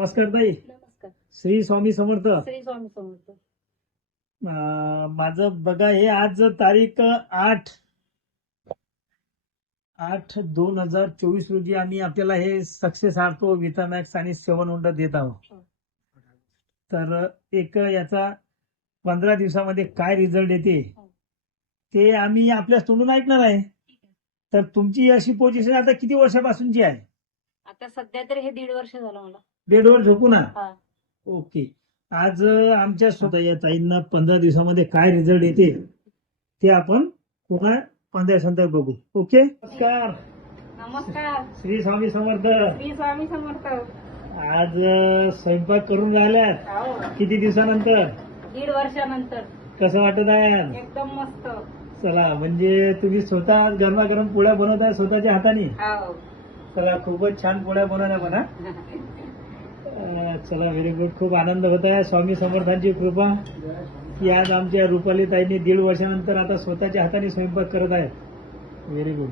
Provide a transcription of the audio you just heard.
नमस्कार ताई. नमस्कार. श्री स्वामी समर्थ. श्री स्वामी समर्थ. माझं बघा, हे आज तारीख 8/8/2024 रोजी आम्ही आपल्याला हे सक्सेस आर्थो विटामॅक्स आणि 7 वंडर देत आहोत. तर एक याचा 15 दिवसामध्ये काय रिझल्ट येते ते आम्ही आपल्या तोंडून ऐकणार आहे. तर तुमची अशी पोझिशन आता किती वर्षापासूनची आहे? आता सध्या तर हे 1.5 वर्ष झालं मला. बेडवर झोपून आहे. हा. ओके. आज आमच्या स्वतः या ताईंना 15 दिवसामध्ये काय रिझल्ट येते ते आपण पुन्हा 15 दिवसानंतर बघू. ओके. नमस्कार. नमस्कार. श्री स्वामी समर्थ. श्री स्वामी समर्थ. आज स्वयंपाक करून राहिल्यात हो. किती दिवसानंतर? 1.5 वर्षानंतर. कसं वाटत आहे आज? एकदम मस्त. चला, म्हणजे तुम्ही स्वतः गरमागरम पोळ्या बनवताय स्वतःच्या हाताने. हो. चला, खूपच छान पोळ्या बनवल्या म्हणा. चला, व्हेरी गुड. खूप आनंद होत आहे. स्वामी समर्थांची कृपा की आज आमच्या रुपाली ताईंनी 1.5 वर्षानंतर आता स्वतःच्या हाताने स्वयंपाक करत आहेत. Very good.